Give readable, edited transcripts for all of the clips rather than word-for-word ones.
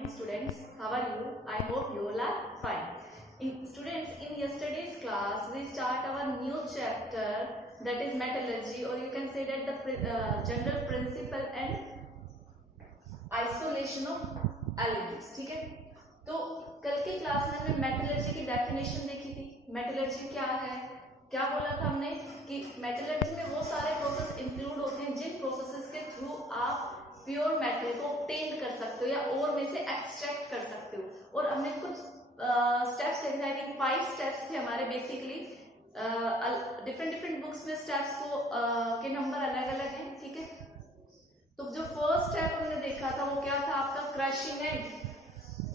morning students, how are you? I hope you all are fine. Students, in yesterday's class we start our new chapter, that is metallurgy, or you can say that the general principle and isolation of elements. ठीक है, तो कल की class में हमने metallurgy की definition देखी थी। मेटलर्जी क्या है, क्या बोला था हमने कि मेटलर्जी में वो सारे प्रोसेस इंक्लूड होते हैं जिन प्रोसेसेस के थ्रू आप प्योर मेटल को ऑब्टेन कर सकते हो या ओर में से एक्सट्रैक्ट कर सकते हो। और हमने कुछ स्टेप्स देखे थे, आई थिंक 5 स्टेप्स थे हमारे। बेसिकली डिफरेंट बुक्स में स्टेप्स को के नंबर अलग अलग हैं, ठीक है। तो जो फर्स्ट स्टेप हमने देखा था वो क्या था आपका, क्रशिंग एंड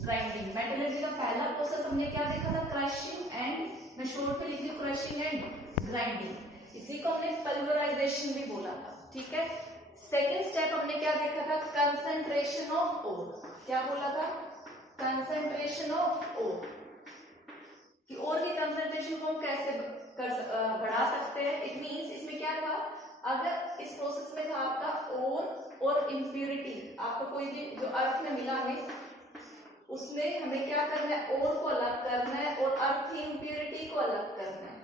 ग्राइंडिंग। मेटलर्जी का पहला प्रोसेस हमने क्या देखा था, क्रशिंग एंड, मैं शॉर्ट पे लिख दी क्रशिंग एंड ग्राइंडिंग। इसी को हमने पल्वराइजेशन भी बोला था, ठीक है। सेकेंड स्टेप हमने क्या देखा था, कंसंट्रेशन ऑफ ओर। क्या बोला था, कंसंट्रेशन ऑफ ओर, कि ओर की कंसंट्रेशन को हम कैसे बढ़ा सकते हैं। इट मींस इसमें क्या था, अगर इस प्रोसेस में था आपका ओर और इम्प्यूरिटी, आपको कोई भी जो अर्थ में मिला हमें, उसमें हमें क्या करना है, ओर को अलग करना है और अर्थ की इम्प्यूरिटी को अलग करना है,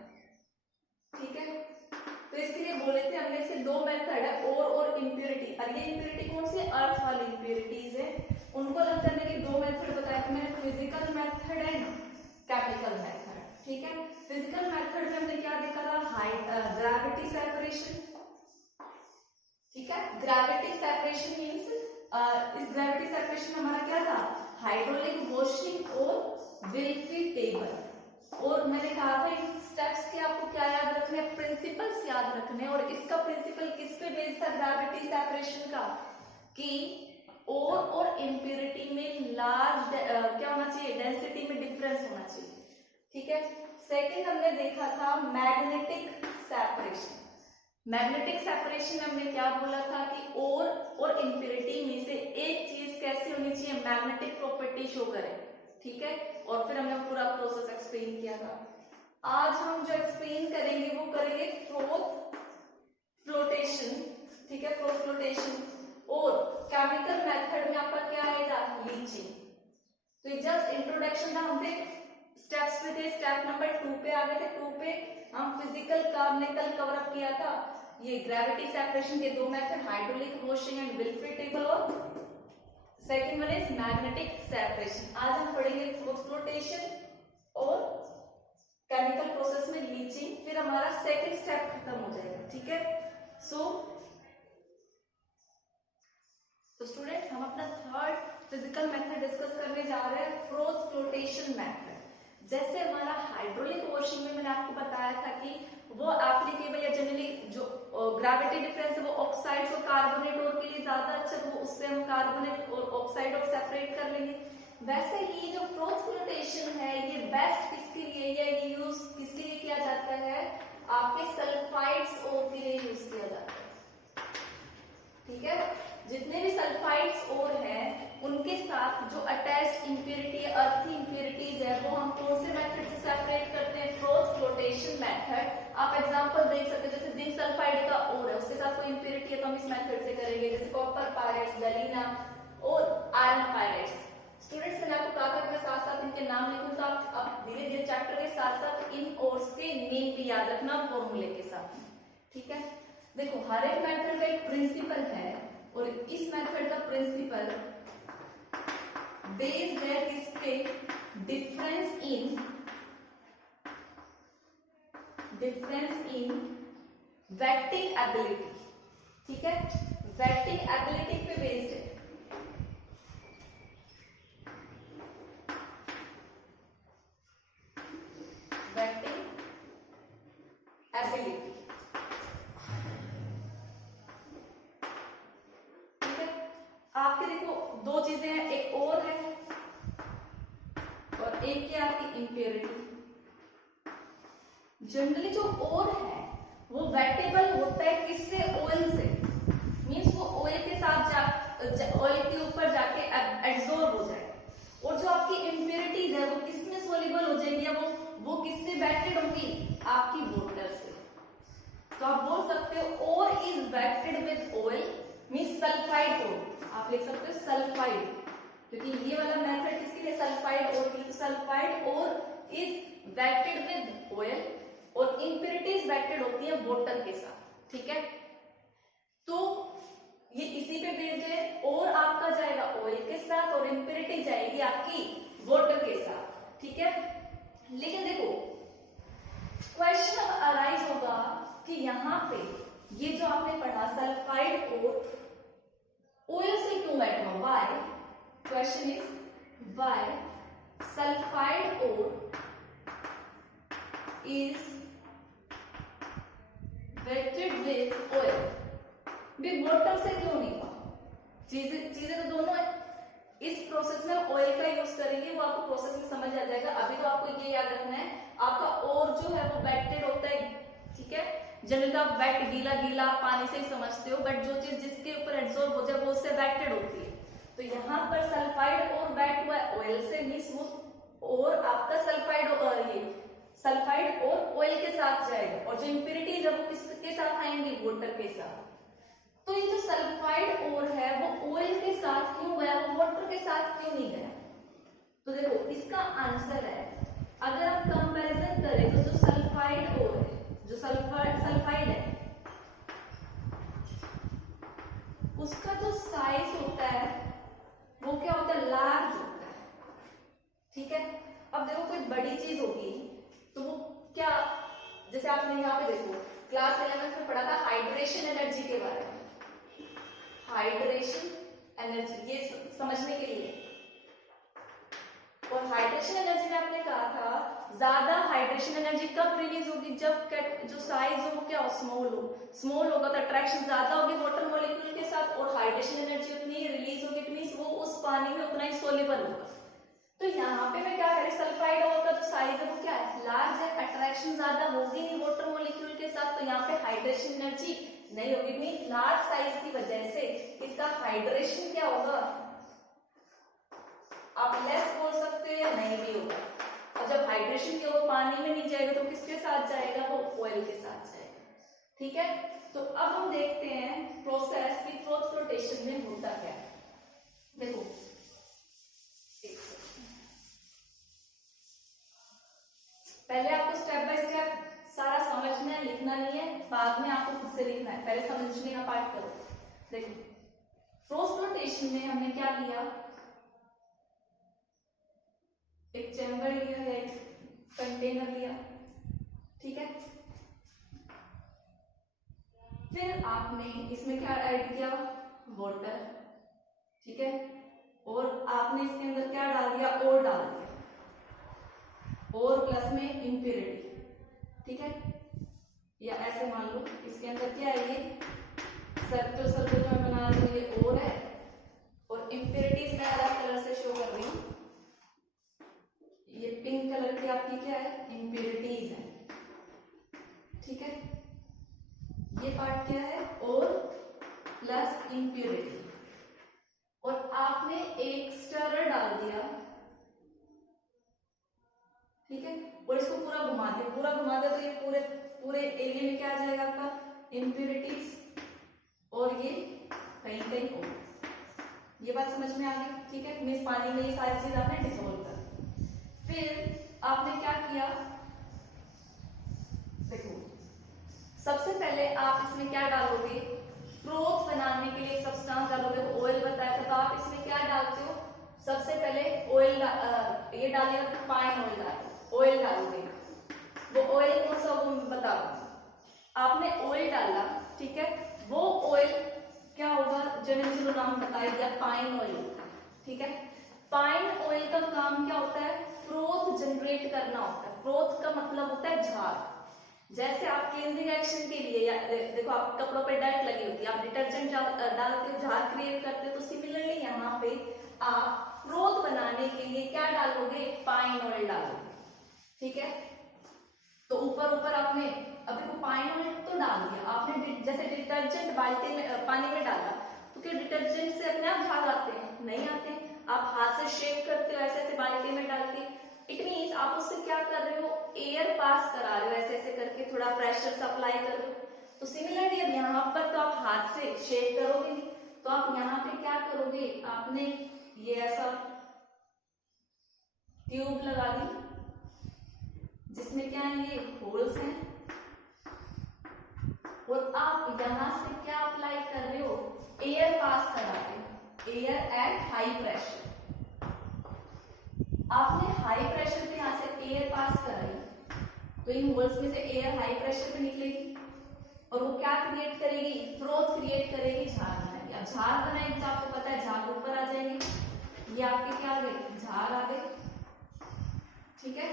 ठीक है। तो इसके लिए बोले थे हमने, इसके 2 मेथड है, ओर और इम्प्यूरिटी। और ये इम्प्यूरिटी कौन सी, अर्थ वाली इम्प्यूरिटीज है, उनको अलग करने के 2 मेथड बताए थे मैंने, physical method and chemical method, ठीक है। फिजिकल मेथड में हमने क्या देखा था, ग्रेविटी सेपरेशन, ठीक है। ग्रेविटी सेपरेशन मींस इस ग्रेविटी सेपरेशन हमारा क्या था, हाइड्रोलिक वॉशिंग और विल्फी टेबल। और मैंने कहा था इन स्टेप्स के आपको क्या याद रखने, प्रिंसिपल्स याद रखने। और इसका प्रिंसिपल किस पे बेस्ड था, ग्रेविटी सेपरेशन का, कि ओर और इम्प्यूरिटी में लार्ज क्या होना चाहिए, डेंसिटी में डिफरेंस होना चाहिए, ठीक है। सेकंड हमने देखा था मैग्नेटिक सेपरेशन। मैग्नेटिक सेपरेशन में हमने क्या बोला था कि ओर और इम्प्यूरिटी में से एक चीज कैसी होनी चाहिए, मैग्नेटिक प्रॉपर्टी शो करे, ठीक है। और फिर हमने पूरा प्रोसेस एक्सप्लेन किया था। आज हम जो एक्सप्लेन करेंगे वो करेंगे फ्रोथ फ्लोटेशन, ठीक है, फ्रोथ फ्लोटेशन। और केमिकल मेथड में आपका क्या आएगा, लीचिंग। तो ये जस्ट इंट्रोडक्शन था, हमने स्टेप्स पे थे, स्टेप नंबर 2 पे आ गए थे। 2 पे हम फिजिकल का हमने कल कवर अप किया था, ये ग्रेविटी सेपरेशन के 2 method, hydraulic washing and Wilfley table, और second one is magnetic separation. आज हम पढ़ेंगे फ्लोटेशन और केमिकल प्रोसेस में लीचिंग, फिर हमारा सेकंड स्टेप खत्म हो जाएगा, ठीक है। सो तो स्टूडेंट हम अपना थर्ड फिजिकल मेथड डिस्कस करने जा रहे हैं, फ्रोथ फ्लोटेशन मेथड। जैसे हमारा हाइड्रोलिक वॉशिंग में मैंने आपको बताया था कि वो एप्लीकेबल या जनरली जो ग्रेविटी डिफरेंस है वो ऑक्साइड्स और कार्बोनेट और के लिए ज्यादा अच्छा, तो उससे हम कार्बोनेट और ऑक्साइड और सेपरेट कर लेंगे। वैसे ही जो फ्रोथ फ्लोटेशन है ये बेस्ट किसके लिए, या ये यूज किसके लिए किया जाता है, आपके सल्फाइड्स और के लिए यूज किया जाता है, ठीक है। जितने भी सल्फाइड्स और हैं उनके साथ जो अटैच्ड इम्प्यूरिटी, अर्थी इम्प्यूरिटीज है, वो हम कौन से मेथड से सेपरेट करते हैं, फ्रोथ फ्लोटेशन मेथड। आप एग्जांपल देख सकते हैं, जैसे जिंक सल्फाइड का ओर है, उसके साथ कोई इम्प्यूरिटी है तो हम इस मेथड से करेंगे, जैसे कॉपर पायरेट्स, गलीना और आयरन पायरेट्स। स्टूडेंट्स मैंने आपको कहा था कि मैं साथ साथ इनके नाम लिखूं, तो आप धीरे धीरे चैप्टर के साथ साथ इन ओर्स के नेम भी याद रखना फॉर्मूले के साथ, ठीक है। देखो हर एक मेथड का एक प्रिंसिपल है, और इस मेथड का प्रिंसिपल बेस्ड है इस पे डिफरेंस इन वेटिंग एबिलिटी, ठीक है। वेटिंग एबिलिटी पे बेस्ड है। वेटिंग एबिलिटी, आपके देखो 2 चीजें हैं, एक और है और एक क्या आपकी इम्प्योरिटी। जनरली जो और है वो वेटेबल होता है किससे, ऑयल से, मींस वो ऑयल के साथ ऑयल के ऊपर जाके एब्जॉर्ब हो जाए। और जो आपकी इम्प्योरिटीज है वो किसमें सोल्यूबल हो जाएंगी, या वो किससे वेटेड होंगी, आपकी वाटर से। तो आप बोल सकते हो ore is wetted with oil means sulphide ore, आप लिख सकते हो सल्फाइड, क्योंकि ये वाला मेथड किसके लिए, सल्फाइड और के लिए। तो सल्फाइड और इज वेटेड विद ऑयल और इम्प्योरिटीज वेटेड होती है वाटर के साथ, ठीक है। तो ये इसी पे बेस्ड है, और आपका जाएगा ऑयल के साथ और इम्प्योरिटी जाएगी आपकी वाटर के साथ, ठीक है। लेकिन देखो क्वेश्चन अराइज होगा कि यहाँ पे ये जो आपने पढ़ा सल्फाइड और ऑयल से क्यों वेट हुआ, why, question is why sulphide और इज वेटेड विद ऑयल, भी वाटर से क्यों नहीं हुआ। चीजें तो दोनों है। इस प्रोसेस में ऑयल का यूज करेंगे, वो आपको प्रोसेस में समझ आ जाएगा। अभी तो आपको ये याद रखना है, आपका और जो है वो वेटेड होता है, ठीक है। जनरली आप वेट गीला गीला पानी से ही समझते हो, बट जो चीज जिसके ऊपर एब्जॉर्ब हो जाए वो उससे वेटेड होती है। तो यहाँ पर सल्फाइड और वेट हुआ है ऑयल से, मींस वो और आपका सल्फाइड और ये सल्फाइड और ऑयल के साथ जाएगा, और जो इम्प्योरिटीज है वो किसके साथ आएंगी, वाटर के साथ। तो ये जो सल्फाइड और है वो ऑयल के साथ क्यों गया, वो वाटर के साथ क्यों नहीं गया। तो देखो इसका आंसर है, अगर आप कंपैरिजन करें तो जो सल्फाइड और है, जो सल्फाइड है उसका जो साइज होता है वो क्या होता है, लार्ज होता है, ठीक है। अब देखो कोई बड़ी चीज होगी तो वो क्या, जैसे आपने यहाँ पे देखो क्लास 11 में पढ़ा था हाइड्रेशन एनर्जी के बारे में, हाइड्रेशन एनर्जी ये समझने के लिए। और हाइड्रेशन एनर्जी में आपने कहा था ज्यादा हाइड्रेशन एनर्जी कब रिलीज होगी, जब जो साइज हो वो क्या हो, स्मॉल हो। स्मॉल होगा तो अट्रैक्शन ज्यादा होगी वाटर मॉलिक्यूल के साथ, और हाइड्रेशन एनर्जी उतनी ही रिलीज होगी, इट मींस वो उस पानी में उतना ही सोल्यूबल होगा। तो यहाँ पे मैं क्या करें, सल्फाइड ऑयल का जो साइज है वो क्या है, लार्ज है, अट्रैक्शन ज्यादा होगी नहीं वाटर मॉलिक्यूल के साथ, तो यहाँ पे हाइड्रेशन एनर्जी नहीं होगी। मींस लार्ज साइज की वजह से इसका हाइड्रेशन क्या होगा, आप लेस बोल सकते हो या नहीं भी होगा। और जब हाइड्रेशन के वो पानी में नहीं जाएगा तो किसके साथ जाएगा, वो ऑयल के साथ जाएगा, ठीक है। तो अब हम देखते हैं प्रोसेस की फ्लोथ फ्लोटेशन में होता क्या है। देखो पहले आपको स्टेप बाय स्टेप सारा समझना है, लिखना नहीं है, बाद में आपको खुद से लिखना है, पहले समझने का पार्ट करो। देखो फ्लोथ फ्लोटेशन में हमने क्या किया, एक चैम्बर लिया है, एक कंटेनर लिया, ठीक है। फिर आपने इसमें क्या ऐड किया, वाटर, ठीक है। और आपने इसके अंदर क्या डाल दिया, और डाल दिया, और प्लस में इम्प्योरिटी, ठीक है। या ऐसे मान लो इसके अंदर क्या है, ये सर्कल सर्कल जो मैं बना रही हूँ ये और है, और इम्प्योरिटीज मैं अलग कलर से शो कर रही हूँ। ये पिंक कलर की आपकी क्या है, इम्प्योरिटीज है, ठीक है। ये पार्ट क्या है, और प्लस इम्प्योरिटी, और आपने एक स्टरर डाल दिया, ठीक है। और इसको पूरा घुमा दे तो ये पूरे एरिया में क्या आ जाएगा आपका, इम्प्योरिटीज, और ये कहीं कहीं और। ये बात समझ में आ गई, ठीक है। मींस पानी में ये सारी चीज आपने डिसोल्व कर। फिर आपने क्या किया, देखो सबसे पहले आप इसमें क्या डालोगे, फ्रोथ बनाने के लिए सब्सटेंस डालोगे, ऑयल बताया था, तो आप इसमें क्या डालते हो, सबसे पहले ऑयल ये डालेगा, तो पाइन ऑयल डालोगे। वो ऑयल कौन सा वो बताओ, आपने ऑयल डाला, ठीक है। वो ऑयल क्या होगा, जो नाम बताया गया पाइन ऑयल, ठीक है। पाइन ऑयल का काम क्या होता है, फ्रोथ जनरेट करना होता है। फ्रोथ का मतलब होता है झाग। जैसे आप क्लींजिंग एक्शन के लिए, या देखो आप कपड़ों पे डर्ट लगी होती है, आप डिटर्जेंट डालते हो, झाग क्रिएट करते हो, तो सिमिलरली यहाँ पे आप फ्रोथ बनाने के लिए क्या डालोगे, पाइन ऑयल डालोगे, ठीक है। तो ऊपर ऊपर आपने अभी को पाइन ऑयल तो डाल दिया आपने, जैसे डिटर्जेंट बाल्टी में पानी में डाला, तो क्या डिटर्जेंट से अपने आप झाग आते हैं, नहीं आते। आप हाथ से शेक करते हो ऐसे ऐसे बाल्टी में डाल के, इट मीन्स आप उससे क्या कर रहे हो, एयर पास करा रहे हो, ऐसे ऐसे करके थोड़ा प्रेशर सप्लाई कर रहे हो। तो सिमिलरली अब यहाँ पर तो आप हाथ से शेक करोगे नहीं, तो आप यहाँ पे क्या करोगे, आपने ये ऐसा ट्यूब लगा दी जिसमें क्या है, ये होल्स हैं, और आप यहां से क्या अप्लाई कर रहे हो, एयर पास करा रहे हो, एयर एट हाई प्रेशर। आपने हाई प्रेशर पे यहां से एयर पास कराई तो इन होल्स में से एयर हाई प्रेशर पे निकलेगी और वो क्या क्रिएट करेगी, फ्रोथ क्रिएट करेगी, झाग बनाएगी। अब झाग बनाएगी तो आपको पता है झाग ऊपर आ जाएंगे, ये आपके क्या आ गए, झाग आ गए, ठीक है।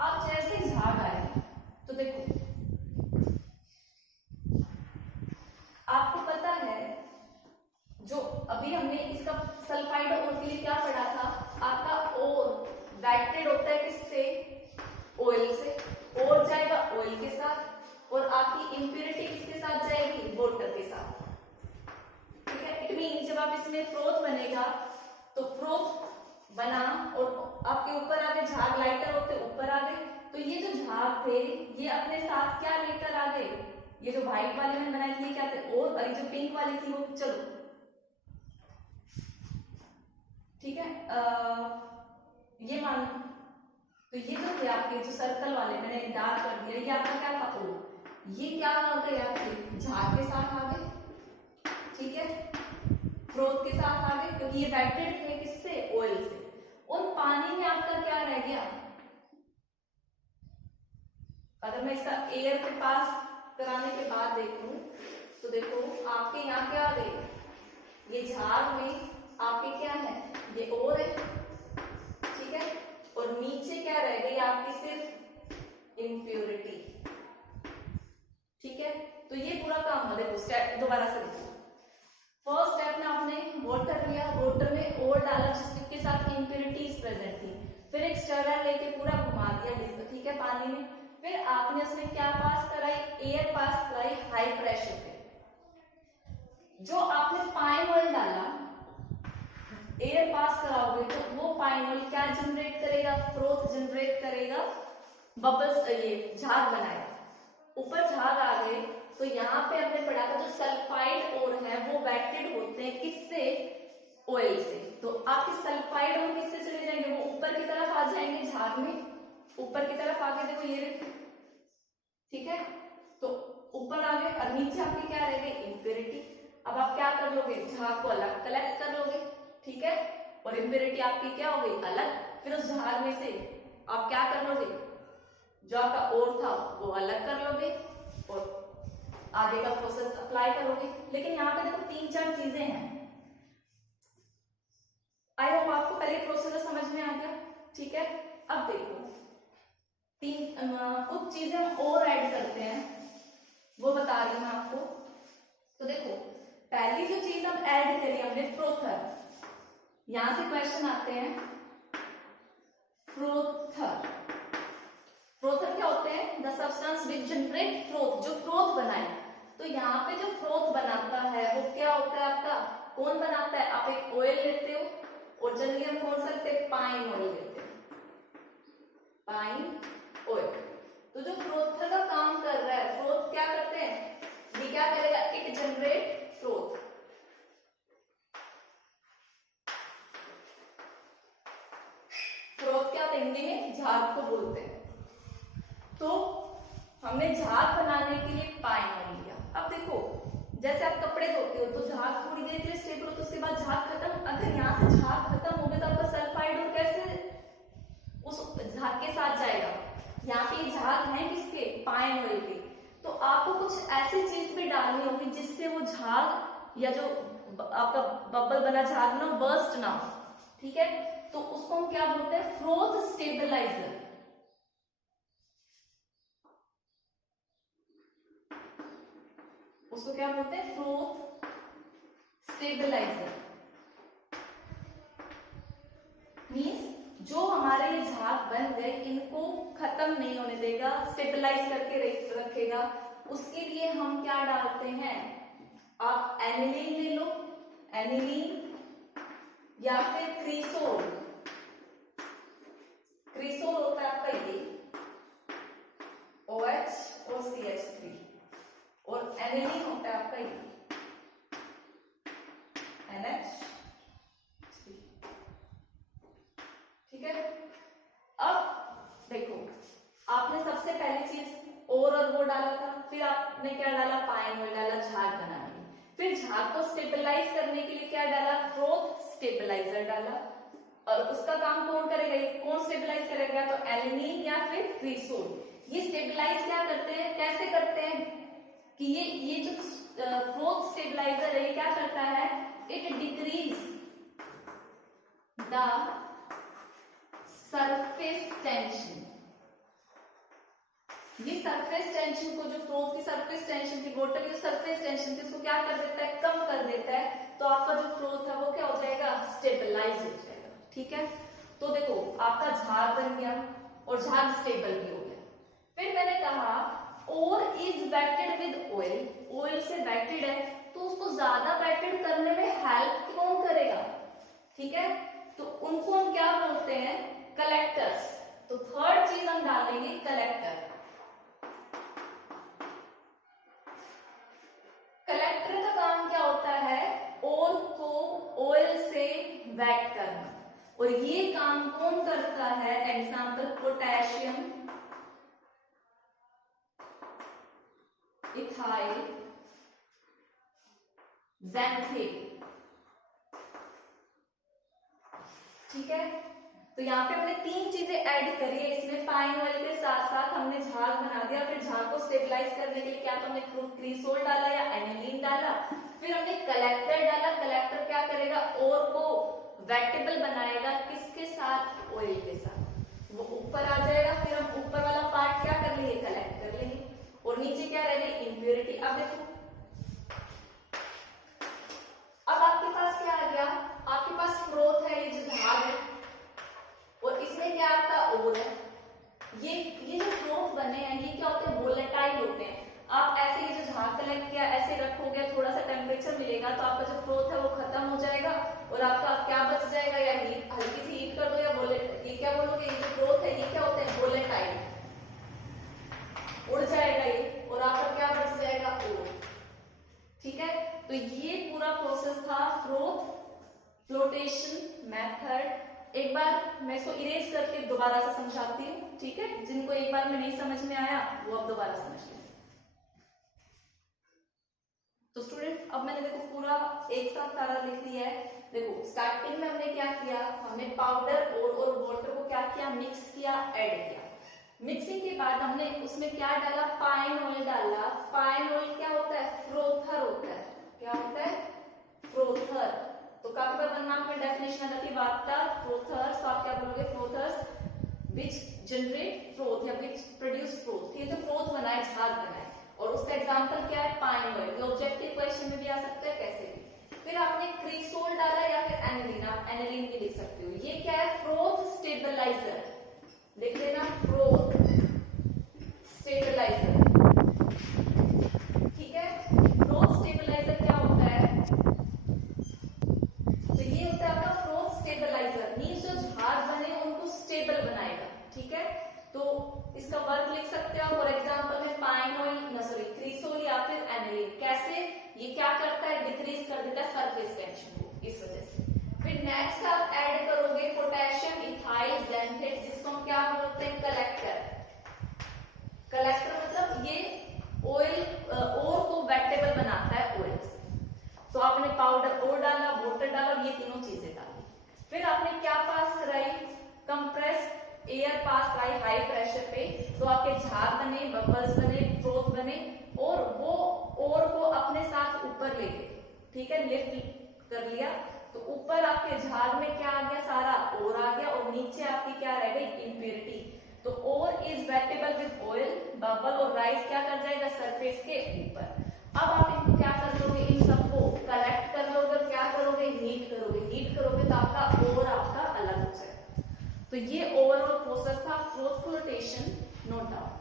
अब जैसे ही झाग आए तो देखो, आपको पता है जो अभी हमने इसका सल्फाइड ओर के लिए क्या पढ़ा था, आपका ओर वेटेड होता है किससे, ऑयल से, और जाएगा ऑयल के साथ, और आपकी इंप्योरिटी किसके साथ जाएगी, वाटर के साथ, ठीक है। इट मीन जब आप इसमें फ्रोथ बनेगा तो फ्रोथ बना और आपके ऊपर आ गए, झाग लाइटर होते ऊपर आ गए, तो ये जो झाग थे ये अपने साथ क्या लेकर आ गए, ये जो व्हाइट वाले मैंने बनाई थी क्या थे, और ये जो पिंक वाली थी वो, चलो ठीक है, ये मान, तो ये जो थे आपके जो सर्कल वाले मैंने डार्क कर दिया, ये आपका क्या था, ओ, ये क्या आ गए आपके झाग के साथ आ गए, ठीक है, फ्रोथ के साथ आ गए, क्योंकि ये वेटेड थे किससे, ऑयल से। और पानी में आपका क्या रह गया, अगर मैं इसका एयर पे पास कराने के बाद देखूं तो देखो आपके यहाँ क्या आ गए, ये झाग में आपके क्या है, ये और है, ठीक है, और नीचे क्या रह गई आपकी सिर्फ इम्प्योरिटी, ठीक है। तो ये पूरा काम हो, देखो स्टेप दोबारा से देखो, फर्स्ट स्टेप में आपने वाटर लिया, वाटर में और डाला जिसके साथ इम्प्योरिटीज प्रेजेंट थी, फिर एक स्टरर लेके पूरा घुमा दिया, ठीक है, पानी में, फिर आपने उसमें क्या पास कराई, एयर पास कराई हाई प्रेशर पे। जो आपने पाइन ऑयल डाला, एयर पास कराओगे तो वो पाइन ऑयल क्या जनरेट करेगा, फ्रोथ जनरेट करेगा, बबल्स, ये झाग बनाएगा, ऊपर झाग आ गए। तो यहाँ पे हमने पढ़ा था जो सल्फाइड ओर है वो वेटेड होते हैं किससे, ऑयल से, तो आपके सल्फाइड ओर किससे चले जाएंगे, वो ऊपर की तरफ आ जाएंगे, झाग में ऊपर की तरफ आके देखो ये, ठीक है, तो ऊपर आ गए, और नीचे आपकी क्या रह गई, इम्प्योरिटी। अब आप क्या कर लोगे, झाग को अलग कलेक्ट कर लोगे, ठीक है, और इम्प्योरिटी आपकी क्या हो गई, अलग, फिर उस झाग में से आप क्या कर लोगे, जो आपका ओर था वो अलग कर लोगे और आगे का प्रोसेस अप्लाई करोगे। लेकिन यहाँ पे देखो 3-4 चीजें हैं, आई होप आपको पहले प्रोसेस समझ में आ गया, ठीक है। अब देखो कुछ चीजें हम और ऐड करते हैं, वो बता रही हूं मैं आपको। तो देखो पहली जो चीज हम ऐड करी हमने, फ्रोथर, यहां से क्वेश्चन आते हैं, फ्रोथर, फ्रोथर क्या होते हैं, the substance which generate froth, जो फ्रोथ बनाए। तो यहाँ पे जो फ्रोथ बनाता है वो क्या होता है आपका, कौन बनाता है, आप एक ऑयल लेते हो और जनरली हम कौन सा लेते हैं, पाइन ऑयल लेते हैं, पाइन ऑयल। तो जो फ्रोथर का काम कर रहा है, फ्रोथ क्या करते हैं, ये क्या करेगा, इट जनरेट फ्रोथ, फ्रोथ क्या हिंदी में झाग को बोलते हैं। तो हमने झाग बनाने के लिए पाइन ऑयल लिया। अब देखो जैसे आप कपड़े धोते हो तो झाग थोड़ी देर के लिए स्टेबल होता है, उसके बाद झाग खत्म, अगर यहाँ से झाग खत्म हो गया तो आपका सल्फाइड और कैसे उस झाग के साथ जाएगा, यहाँ पे झाग है किसके, पाइन ऑयल के। तो आपको कुछ ऐसी चीज भी डालनी होगी जिससे वो झाग या जो आपका बबल बना झाग ना बर्स्ट ना हो, ठीक है। तो उसको हम क्या बोलते हैं, फ्रोथ स्टेबलाइजर। उसको क्या बोलते हैं, फ्रोथ स्टेबलाइजर। मींस जो हमारे ये झाग बन गए इनको खत्म नहीं होने देगा, स्टेबलाइज करके रखेगा। उसके लिए हम क्या डालते हैं, आप एनिलीन ले लो, एनिलीन या फिर क्रीसोल, क्रीसोल होता है आपका ये OH और CH3, और एनिलीन होता है आपका ये, NH3। ठीक है, अब देखो आपने सबसे पहली चीज और वो डाला था, फिर आपने क्या डाला, पाइन ऑयल डाला झाग बनाने के लिए, फिर झाग को स्टेबलाइज करने के लिए क्या डाला, फ्रोथ स्टेबलाइजर डाला। और उसका काम कौन करेगा, कौन स्टेबलाइज करेगा, तो एलिनीन या फिर क्रीसोल। ये स्टेबलाइज क्या करते हैं, कैसे करते हैं कि ये जो फ्रोथ स्टेबलाइजर है ये क्या करता है, it decrease the surface tension. ये सरफेस टेंशन को, जो फ्रोथ की सरफेस टेंशन थी, वाटर की सरफेस टेंशन थी, उसको क्या कर देता है, कम कर देता है। तो आपका जो फ्रोथ है वो क्या हो जाएगा, स्टेबलाइज हो जाएगा। ठीक है, तो देखो आपका झाग बन गया और झाग स्टेबल भी हो गया। फिर मैंने कहा ore is wetted with oil, oil से वेटेड है तो उसको ज्यादा वेटेड करने में हेल्प कौन करेगा, ठीक है, तो उनको हम क्या बोलते हैं, कलेक्टर्स। तो थर्ड चीज हम डालेंगे कलेक्टर। कलेक्टर का काम क्या होता है, ओर को ऑयल से वेट करना, और ये काम कौन करता है, एग्जाम्पल पोटेशियम इथाइल ज़ैंथेट। ठीक है, तो यहाँ पे हमने तीन चीजें ऐड करी है इसमें, पाइन ऑयल के साथ साथ हमने झाग बना दिया, फिर झाग को स्टेबलाइज करने के लिए क्या, तो हमने क्रीसोल डाला या एनिलीन डाला, फिर हमने कलेक्टर डाला। कलेक्टर क्या करेगा, और को वेटेबल बनाएगा, किसके साथ, ऑयल के साथ, वो ऊपर आ जाएगा। फिर हम ऊपर वाला पार्ट क्या कर लेंगे, कलेक्ट कर लेंगे, और नीचे क्या रह गई, इम्प्योरिटी। अब देखो अब आपके पास क्या आ गया, आपके पास फ्रोथ है, ये जो झाग है, और इसमें क्या आपका ओर है। ये जो फ्रोथ बने हैं ये क्या होते हैं, वोलेटाइल होते हैं। आप ऐसे ये जो झाग कलेक्ट किया ऐसे रखोगे, थोड़ा सा टेम्परेचर मिलेगा तो आपका जो फ्रोथ है वो खत्म हो जाएगा, और आपका क्या बच जाएगा, या हीट, हल्की सी हीट कर दो, या ये क्या बोलोगे, ये जो फ्रोथ है ये क्या होते हैं, वोलेटाइल, उड़ जाएगा ये, और आपका क्या बच जाएगा, ओर। ठीक है, तो ये पूरा प्रोसेस था फ्रोथ फ्लोटेशन मेथड। एक बार मैं इसको इरेज करके दोबारा से समझाती हूँ, ठीक है, जिनको एक बार में नहीं समझ में आया वो अब दोबारा समझ लें। तो स्टूडेंट अब मैंने देखो पूरा एक साथ सारा लिख दिया है। देखो स्टार्टिंग में हमने क्या किया, हमने पाउडर और वाटर को क्या किया, मिक्स किया, ऐड किया। मिक्सिंग के बाद हमने उसमें क्या डाला, पाइन ऑयल डाला। पाइन ऑयल क्या होता है, फ्रोथर होता है। क्या होता है, फ्रोथर। तो काफी बार बनना में डेफिनेशन आ जाती है वाटर फ्रोथर्स, तो आप क्या बोलोगे, फ्रोथर्स विच जनरेट फ्रोथ या विच प्रोड्यूस फ्रोथ। ये जो फ्रोथ बना है, झाग बना है, और उसका एग्जांपल क्या है, पाइन ऑयल। ये ऑब्जेक्टिव क्वेश्चन में भी आ सकता है, कैसे भी। फिर आपने क्रीसोल डाला या फिर एनिलीन, आप एनिलीन भी लिख सकते हो। ये क्या है, फ्रोथ स्टेबलाइजर, लिख लेना, फ्रोथ स्टेबलाइजर। ठीक है, फ्रोथ स्टेबलाइजर क्या होता है, तो ये होता है आपका फ्रोथ स्टेबलाइजर, मींस जो झाग बने उनको स्टेबल बनाएगा। ठीक है, तो इसका वर्क लिख सकते हो फॉर एग्जांपल में पाइन ऑयल, क्रीसोल या फिर एनिलीन। कैसे, ये क्या करता है, डिक्रीज कर देता है सरफेस टेंशन को, इस वजह से। फिर नेक्स्ट आप ऐड करोगे पोटेशियम इथाइल ज़ैंथेट, जिसको हम क्या बोलते हैं, कलेक्टर। कलेक्टर मतलब ये ऑयल और को वेटेबल बनाता है ऑयल से। तो आपने पाउडर और डाला, वाटर डाला, ये तीनों चीजें डाली। फिर आपने क्या पास कराई, कंप्रेस एयर पास कराई हाई प्रेशर पे, तो आपके झाग बने, बबल्स बने, फ्रोथ बने, और वो और को अपने साथ ऊपर ले गए। ठीक है, लिफ्ट कर लिया, तो ऊपर आपके झाग में क्या आ गया, सारा और आ गया, और नीचे आपकी क्या रह गई, इम्प्योरिटी। तो और is wettable with oil, bubble और राइस क्या कर जाएगा, सरफेस के ऊपर। अब आप इनको क्या कर लोगे, इन सबको कलेक्ट कर लोगे, क्या करोगे, हीट करोगे। हीट करोगे तो आपका और आपका अलग हो जाएगा। तो ये ओवरऑल प्रोसेस था फ्रोथ फ्लोटेशन, नोट डाउन।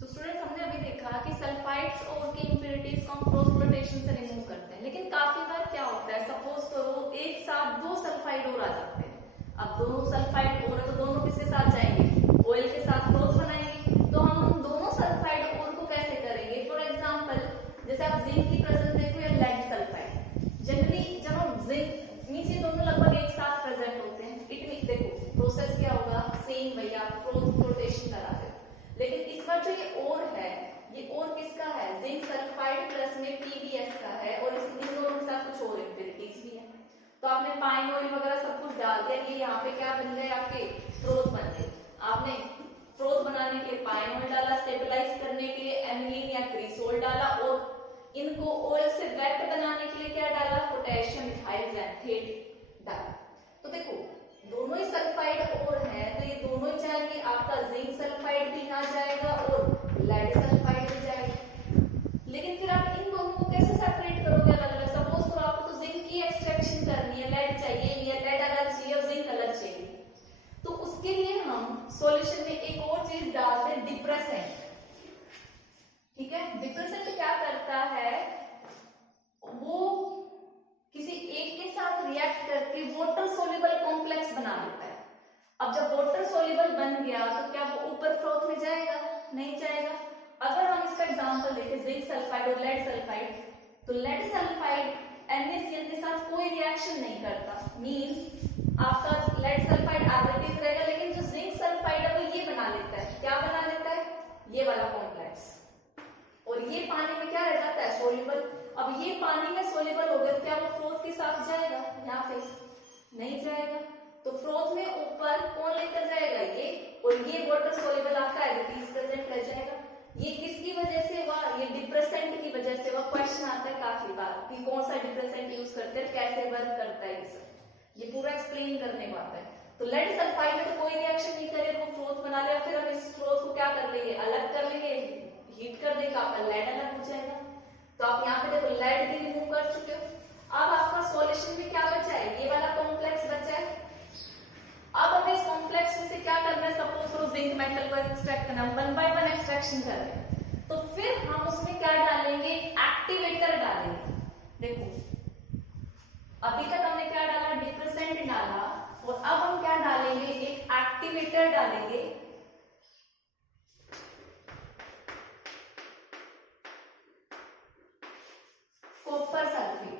तो स्टूडेंट्स हमने अभी देखा कि सल्फाइड्स और की इंप्योरिटीज को हम फ्रोथ फ्लोटेशन से रिमूव करते हैं, लेकिन काफी बार क्या होता है, सपोज करो एक साथ दो सल्फाइड और आ जाते हैं। अब दोनों सल्फाइड और है तो दोनों किसके साथ जाएंगे, ऑयल के साथ फ्रोथ बनाएंगे। तो हम उन दोनों सल्फाइड और को कैसे करेंगे, फॉर एग्जाम्पल जैसे आप जिंक की प्रेजेंस देखो या लेड सल्फाइड, तो आपने पाइन ऑयल वगैरह सब कुछ डाल दिया, ये यहाँ पे क्या बन गए आपके फ्रोथ बन गए। आपने फ्रोथ बनाने के लिए पाइन ऑयल डाला, स्टेबलाइज करने के लिए एनिलीन या क्रिसोल डाला, और इनको ऑयल से वेट बनाने के लिए क्या डाला, पोटेशियम मिथाइल जैंथेट डाला। तो देखो दोनों ही सल्फाइड और है, तो ये दोनों ही जाएंगे, आपका जिंक सल्फाइड भी यहाँ जाएगा और लेड सल्फाइड भी जाएगा। लेकिन फिर आप इन दोनों को कैसे सेपरेट करोगे अलग अलग? सपोज करो आपको तो जिंक की एक्सट्रैक्शन करनी है, लेड चाहिए, या लेड अलग चाहिए और जिंक अलग चाहिए, तो उसके लिए हम सॉल्यूशन में एक और चीज डालते हैं, डिप्रेसेंट। ठीक है, डिप्रेसेंट क्या करता है, वो किसी एक के साथ रिएक्ट करके वाटर सोल्यूबल कॉम्प्लेक्स बना देता है। अब जब वाटर सोल्यूबल बन गया तो क्या वो ऊपर फ्रोथ में जाएगा? नहीं जाएगा। अगर हम इसका एग्जांपल देखें जिंक सल्फाइड और लेड सल्फाइड, तो लेड सल्फाइड NaCl के साथ कोई रिएक्शन नहीं करता, मींस आपका lead sulphide as it is रहेगा, लेकिन जो जिंक सल्फाइड है वो ये बना लेता है, क्या बना लेता है, ये वाला कॉम्प्लेक्स, और ये पानी में क्या रह जाता है, सोल्यूबल। अब ये पानी में सोल्यूबल हो गया, क्या वो फ्रोथ के साथ जाएगा? यहाँ पे नहीं जाएगा। तो फ्रोथ में ऊपर कौन लेकर जाएगा, ये, और ये वाटर सोल्यूबल आपका एज इट इज प्रेजेंट रह जाएगा। ये किसकी वजह से हुआ? ये डिप्रेसेंट की वजह से हुआ। क्वेश्चन आता है काफी बार कि कौन सा डिप्रेसेंट यूज करते हैं, कैसे वर्क करता है, ये पूरा एक्सप्लेन करने को आता है। तो लेड सल्फाइड में तो कोई रिएक्शन नहीं करे, वो फ्रोथ बना ले, फिर हम इस फ्रोथ को क्या कर लेंगे, अलग कर लेंगे, हीट कर देगा, आपका लेड अलग हो जाएगा। तो आप यहाँ पे देखो लेड भी रिमूव कर चुके हो। अब आपका सॉल्यूशन में क्या बचा है, ये वाला कॉम्प्लेक्स बचा है। अब हमें इस कॉम्प्लेक्स में से क्या करना है, सपोज करो जिंक मेटल को एक्सट्रैक्ट करना है, 1 बाय 1 एक्सट्रैक्शन कर रहे हैं, तो फिर हम उसमें क्या डालेंगे, एक्टिवेटर डालेंगे। देखो अभी तक हमने क्या डाला, डिप्रेसेंट डाला, और अब हम क्या डालेंगे, एक एक्टिवेटर डालेंगे। कॉपर सल्फेट,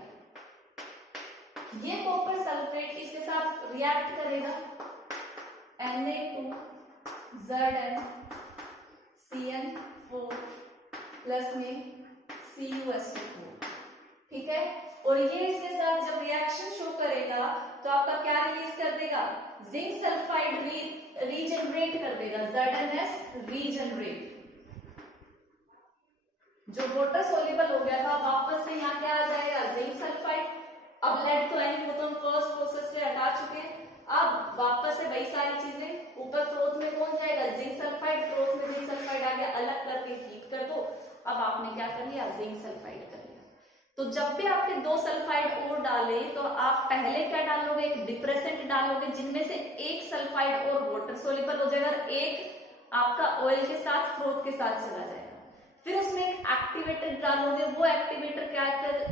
ये कॉपर सल्फेट किसके साथ रिएक्ट करेगा, Na2ZnCN4 प्लस में CuSO4। ठीक है, और ये इसके साथ जब रिएक्शन शो करेगा तो आपका क्या रिलीज कर देगा, जिंक सल्फाइड रीजनरेट कर देगा, ZnS रीजनरेट। जो वाटर सोल्यूबल हो गया था वापस से यहाँ क्या आ जाएगा, जिंक सल्फाइड। अब लेड तो एन को तो हम फर्स्ट प्रोसेस से हटा चुके हैं, अब वापस से वही सारी चीजें, ऊपर फ्रोथ में कौन जाएगा, जिंक सल्फाइड, फ्रोथ में जिंक सल्फाइड आ गया, अलग करके हीट कर दो। अब आपने क्या कर लिया, जिंक सल्फाइड कर लिया। तो जब भी आपने 2 सल्फाइड और डाले तो आप पहले क्या डालोगे, एक डिप्रेसेंट डालोगे, जिनमें से एक सल्फाइड और वाटर सोल्यूबल हो जाएगा, और एक आपका ऑयल के साथ फ्रोथ के साथ चला जाएगा। फिर उसमें एक एक्टिवेटर डालोगे, वो एक्टिवेटर क्या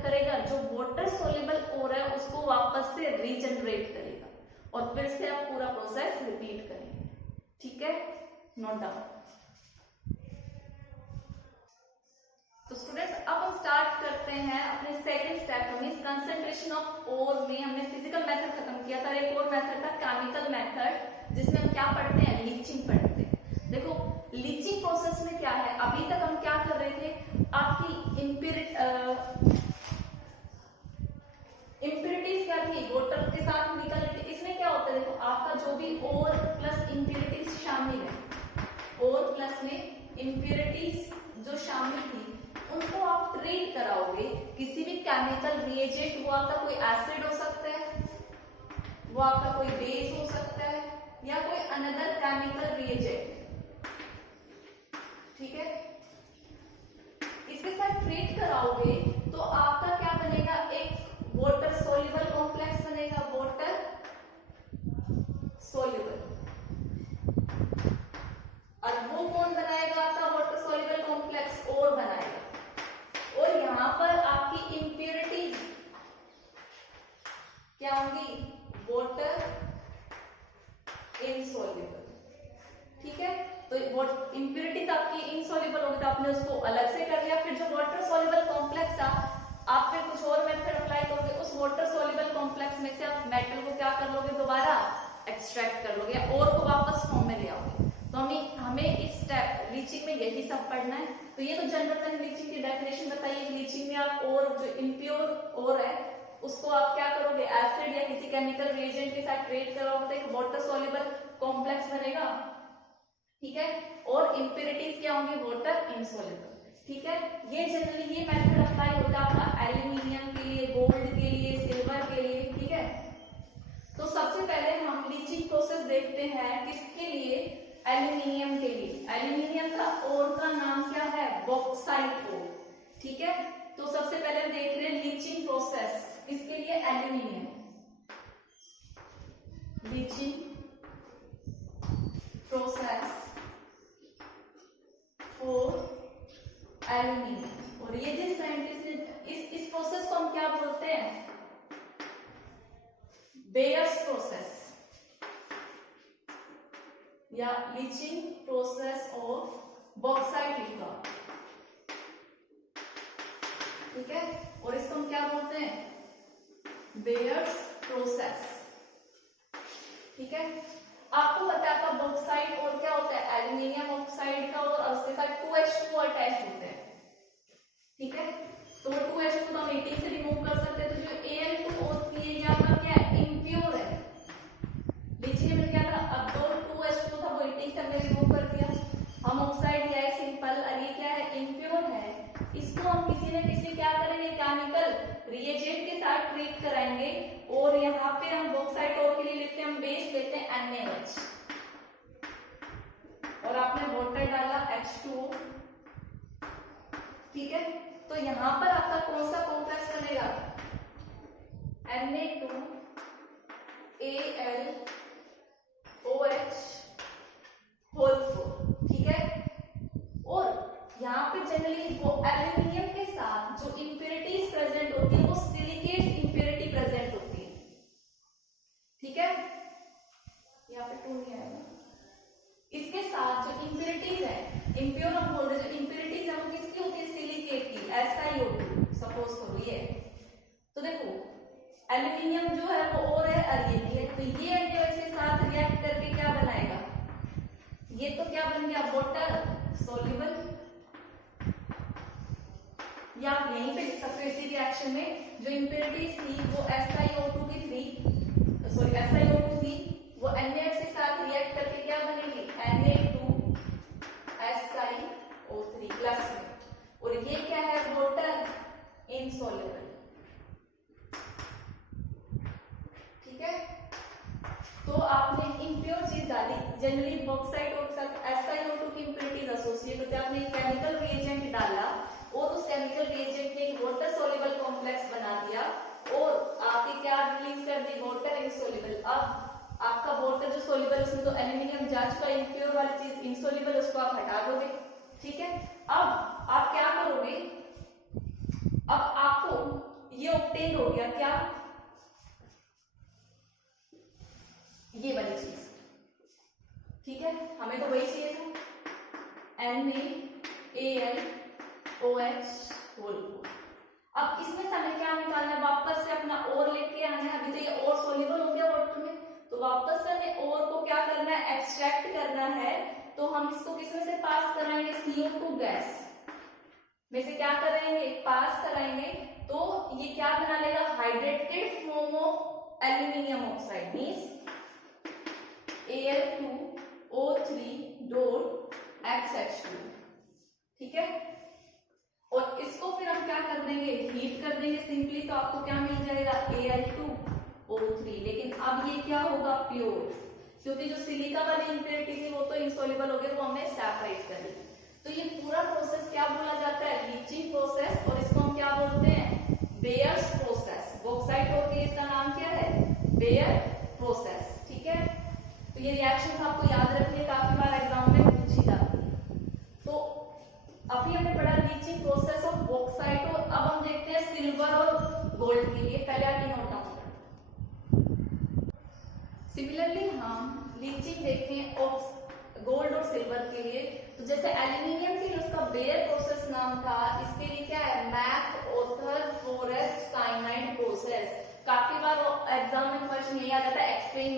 करेगा, जो वाटर सोल्यूबल और है उसको वापस से रीजनरेट करेगा, और फिर से आप पूरा प्रोसेस रिपीट करेंगे। ठीक है, नोट डाउन। तो स्टूडेंट्स अब हम स्टार्ट करते हैं अपने सेकंड स्टेप में। कंसंट्रेशन ऑफ ओर में हमने फिजिकल मेथड खत्म किया था, एक और मेथड था केमिकल मेथड, जिसमें हम क्या पढ़ते हैं, लीचिंग पढ़ते हैं। देखो लीचिंग प्रोसेस में क्या है, अभी तक हम क्या कर रहे थे, आपकी इम्प्यूरिटीज क्या थी, वाटर के साथ निकल रही थी। इसमें क्या होता है, देखो आपका जो भी ओर प्लस इम्प्यूरिटीज शामिल है, ओर प्लस में इम्प्यूरिटीज जो शामिल थी, उनको आप ट्रीट कराओगे किसी भी केमिकल रिएजेंट, वो आपका कोई एसिड हो सकता है, वो आपका कोई बेस हो सकता है, या कोई अनदर केमिकल रिएजेंट। ठीक है, इसके साथ ट्रीट कराओगे तो आपका क्या बनेगा, एक वाटर सोल्यूबल कॉम्प्लेक्स बनेगा, वाटर सोल्यूबल। और वो कौन बनाएगा, आपका वाटर सोल्यूबल कॉम्प्लेक्स और बनाएगा, और यहां पर आपकी इम्प्यूरिटीज क्या होंगी, वाटर इनसॉल्युबल। ठीक है, तो इम्प्यूरिटीज आपकी इनसॉल्युबल होगी तो आपने उसको अलग से कर लिया। फिर जो वाटर सोल्यूबल कॉम्प्लेक्स था, आप फिर कुछ और मेथड अप्लाई करोगे, उस वाटर सोल्यूबल कॉम्प्लेक्स में से आप मेटल को क्या कर लोगे, दोबारा एक्सट्रैक्ट कर लोगे, और को वापस फॉर्म में ले आओगे। तो हमें इस स्टेप लीचिंग में यही सब पढ़ना है। तो ये तो जनरल लीचिंग की डेफिनेशन बताइए। लीचिंग में आप और जो इम्प्योर और है उसको आप क्या करोगे, एसिड या किसी केमिकल रिएजेंट के साथ ट्रीट करोगे तो एक वाटर सॉल्युबल कॉम्प्लेक्स बनेगा, ठीक है। और इम्प्योरिटीज क्या होंगी, वाटर इनसॉल्युबल, ठीक है। ये जनरली ये मेथड अप्लाई होता है आपका एल्यूमिनियम के लिए, गोल्ड के लिए, सिल्वर के लिए, ठीक है। तो सबसे पहले हम लीचिंग प्रोसेस देखते हैं किसके लिए, एल्यूमिनियम के लिए। एल्यूमिनियम का और का नाम क्या है, बॉक्साइट ओर, ठीक है। तो सबसे पहले हम देख रहे हैं लीचिंग प्रोसेस किसके लिए, aluminium, leaching process for aluminium. और ये जिस साइंटिस्ट ने इस प्रोसेस को हम क्या बोलते हैं, बेयर्स प्रोसेस या लीचिंग प्रोसेस ऑफ बॉक्साइट लिखा, ठीक है। और इसको हम क्या बोलते हैं, बेयर्स प्रोसेस, ठीक है। आपको पता है आपका बॉक्साइट और क्या होता है, एल्यूमिनियम ऑक्साइड का और उसके साथ 2H2 अटैच होते हैं, ठीक है। तो 2H2 तो हम 18 से रिमूव कर सकते हैं, तो जो Al2O3 है ये आपका क्या है, इम्प्योर है। लीचिंग में क्या था, अब जो 2H2 था वो 18 से हमने रिमूव कर दिया, हम ऑक्साइड लिया है सिंपल, और ये क्या है, इम्प्योर है। इसको हम किसी न किसी क्या करेंगे, केमिकल रिएजेंट के साथ ट्रीट कराएंगे, और यहाँ पे हम बॉक्साइट और के लिए लेते हैं, हम बेस लेते हैं NaOH, और आपने वाटर डाला H2O, ठीक है। तो यहाँ पर आपका कौन सा कॉम्प्लेक्स बनेगा, Na2AlOH, ठीक है। और यहाँ पे जनरली वो एल्यूमिनियम के साथ जो इम्प्योरिटीज प्रेजेंट होती है वो सिलिकेट इम्प्योरिटी प्रेजेंट होती है, ठीक है। यहाँ पे 2 नहीं आएगा। इसके साथ जो इम्प्योरिटीज है, इम्प्योर हम बोल रहे हैं, जो इम्प्योरिटीज है वो किसकी होती है, सिलिकेट की, SiO2 सपोज करो ये। तो देखो एल्यूमिनियम जो है वो और है और ये भी है, तो ये इसके साथ रिएक्ट करके क्या बनाएगा, ये तो क्या बन गया, वाटर सॉल्युबल, या आप यहीं पे लिख सकते हो इसी रिएक्शन में, जो इम्प्योरिटीज थी वो SiO2 की थी, SiO2 थी, वो NaOH के साथ रिएक्ट करके क्या बनेगी, Na2SiO3 प्लस में, और ये क्या है, वाटर इनसॉल्युबल, ठीक है। तो आपने इम्प्योर चीज डाली, जनरली बॉक्साइट और साथ SiO2 की इम्प्योरिटीज एसोसिएट होते हैं, आपने केमिकल रिएजेंट डाला और उस केमिकल रिएजेंट ने एक वाटर सॉल्युबल कॉम्प्लेक्स बना दिया, और आपने क्या रिलीज कर दी, वाटर इनसॉल्युबल। अब आपका वाटर जो सॉल्युबल उसमें तो एल्यूमिनियम जा चुका, इम्प्योर वाली चीज इनसॉल्युबल, उसको आप हटा दोगे, ठीक है। अब आप क्या करोगे, अब आपको ये ऑब्टेन हो गया क्या, ये वाली चीज, ठीक है। हमें तो वही चाहिए था, NaAlOH। अब इसमें से हमें क्या निकालना है, वापस से अपना और लेके आना है, अभी तो ये और सॉल्युबल हो गया वाटर में, तो वापस से हमें और को क्या करना है, एक्सट्रैक्ट करना है। तो हम इसको किसमें से पास कराएंगे, CO2 गैस में से क्या कराएंगे, पास कराएंगे, तो ये क्या बना लेगा, hydrated form of aluminium oxide, means Al2O3.XH2, ठीक है। और इसको फिर हम क्या कर देंगे, हीट कर देंगे सिंपली, तो आपको क्या मिल जाएगा, Al2O3। लेकिन अब ये क्या होगा, प्योर, क्योंकि जो सिलिका वाली इम्प्योरिटी थी वो तो इनसॉल्युबल हो गई, वो हमने सेपरेट कर दी। तो ये पूरा प्रोसेस क्या बोला जाता है, लीचिंग प्रोसेस, और इसको हम क्या बोलते हैं, बेयर्स प्रोसेस। बॉक्साइट और इसका नाम क्या है, बेयर प्रोसेस, ठीक है। तो ये रिएक्शंस आपको याद रखिए, काफी बार एग्जाम में पूछी जाती है। तो अभी हमने पढ़ा लीचिंग प्रोसेस ऑफ बॉक्साइट, और अब हम देखते हैं सिल्वर और गोल्ड के लिए, पहले आप ये नोट डाउन करें। सिमिलरली हम लीचिंग देखते हैं गोल्ड और सिल्वर के लिए। तो जैसे एल्यूमिनियम के लिए उसका बेयर प्रोसेस नाम था, इसके लिए क्या है, मैक-ओथर फॉरेस्ट साइनाइड प्रोसेस। काफी बार एग्जाम में क्वेश्चन यही आ जाता है, explain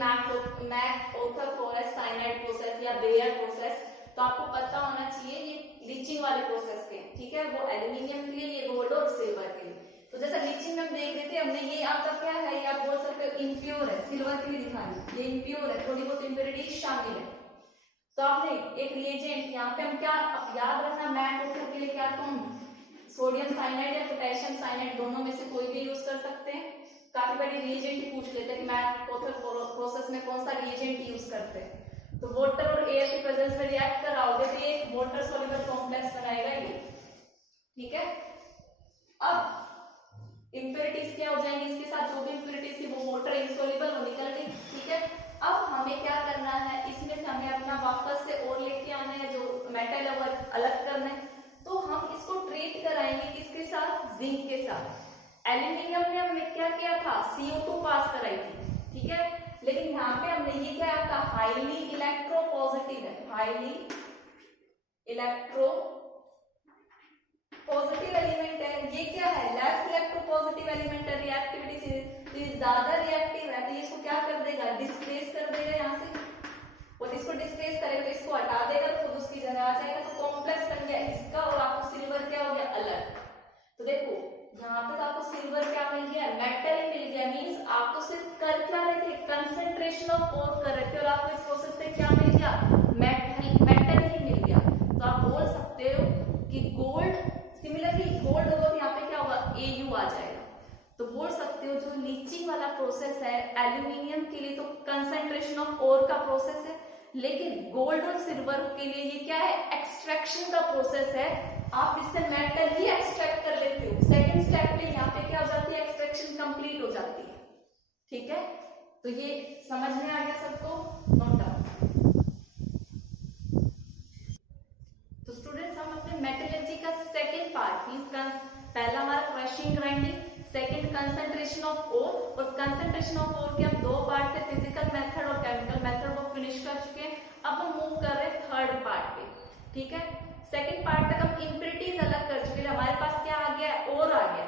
Mac-other forest cyanide process या बेयर प्रोसेस। तो आपको पता होना चाहिए ये लीचिंग वाले प्रोसेस के, ठीक है। वो एल्यूमिनियम के लिए, ये गोल्ड और सिल्वर के लिए। तो जैसा लीचिंग में हम देख रहे थे बेसिकली हमने ये आपका क्या है, ये आप बोल सकते हो इम्प्योर है, सिल्वर के लिए दिखा रही ये इम्प्योर है, थोड़ी बहुत इम्प्योरिटी शामिल है। तो आपने एक रिएजेंट यहाँ पे हम क्या याद रखना, मैट ऑथर के लिए क्या तुम सोडियम साइनाइड या पोटेशियम साइनाइड दोनों में से कोई भी यूज कर सकते हैं। काफी बड़ी रिएजेंट ही पूछ लेते हैं कि मैट ऑथर प्रोसेस में कौन सा रिएजेंट यूज करते हैं। तो वाटर और एयर की प्रेजेंस में रिएक्ट कराओगे तो ये वाटर सॉल्युबल कॉम्प्लेक्स बनाएगा ये, ठीक है। अब इंप्योरिटीज क्या हो जाएंगी, इसके साथ जो भी इंप्योरिटीज थी वो वाटर इनसॉल्युबल वो निकल गई, ठीक है। अब हमें क्या करना है, इसमें से हमें अपना वापस से और लेके आना है, जो मेटल है वो अलग करना है। तो हम इसको ट्रीट कराएंगे किसके साथ, जिंक के साथ। एल्यूमिनियम ने हमने क्या किया था, CO2 पास कराई थी, ठीक है। लेकिन यहाँ पे हमने ये क्या आपका हाईली इलेक्ट्रोपॉजिटिव है, हाईली इलेक्ट्रो पॉजिटिव एलिमेंट है। ये क्या है, लेस इलेक्ट्रोपॉजिटिव एलिमेंट है, रिएक्टिविटी से ज्यादा रिएक्टिव है, तो इसको क्या कर देगा, डिस्प्लेस कर देगा यहाँ से। और इसको डिस्प्लेस करेगा तो इसको हटा देगा, तो उसकी जगह आ जाएगा, तो कॉम्प्लेक्स बन गया इसका, और आपको सिल्वर क्या हो गया अलग। तो देखो यहाँ पे आपको सिल्वर क्या मिल गया, मेटल मिल गया, मींस आप तो सिर्फ कर क्या रहे थे, कंसंट्रेशन ऑफ ओर कर रहे थे, और आपको इस प्रोसेस से क्या मिल गया, मेटल ही मिल गया। तो आप बोल सकते हो कि गोल्ड, सिमिलरली गोल्ड होगा तो यहाँ पे क्या होगा, Au आ जाएगा। तो बोल सकते हो जो लीचिंग वाला प्रोसेस है एल्यूमिनियम के लिए तो कंसंट्रेशन ऑफ ओर का प्रोसेस है, लेकिन गोल्ड और सिल्वर के लिए ये क्या है, एक्सट्रैक्शन का प्रोसेस है। आप इससे मेटल ही एक्सट्रैक्ट कर लेते हो, सेकंड स्टेप पे यहाँ पे क्या हो जाती है, एक्सट्रैक्शन कंप्लीट हो जाती है, ठीक है। तो ये समझ में आ गया सबको, नोट डाउन। तो स्टूडेंट्स हम अपने मेटलर्जी का सेकंड पार्ट, मींस पहला हमारा crushing grinding, second concentration of ore, और कंसंट्रेशन ऑफ ओर के हम दो पार्ट थे, फिजिकल मेथड और केमिकल मेथड, वो फिनिश कर चुके हैं। अब हम मूव कर रहे हैं थर्ड पार्ट पे, ठीक है। सेकंड पार्ट तक हम इंप्योरिटीज अलग कर चुके हैं, हमारे पास क्या आ गया है, ओर आ गया,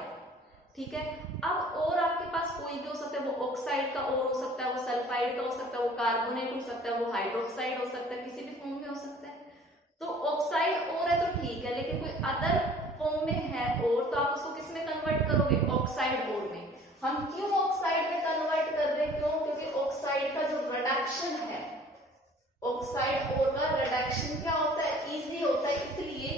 ठीक है। अब ओर आपके पास कोई भी हो सकता है, वो ऑक्साइड का ओर हो सकता है, वो सल्फाइड का हो सकता है, वो कार्बोनेट हो सकता है, वो हाइड्रोक्साइड हो सकता है, किसी भी फॉर्म में हो सकता है। तो ऑक्साइड ओर है तो ठीक है, लेकिन कोई अदर फॉर्म में है ओर, तो आप उसको किस में कन्वर्ट करोगे, ऑक्साइड ओर में। हम क्यों ऑक्साइड में कन्वर्ट कर रहे हैं, क्यों, क्योंकि ऑक्साइड का जो रिडक्शन है, ऑक्साइड ओर का रिडक्शन क्या होता है, इजी होता है, इसलिए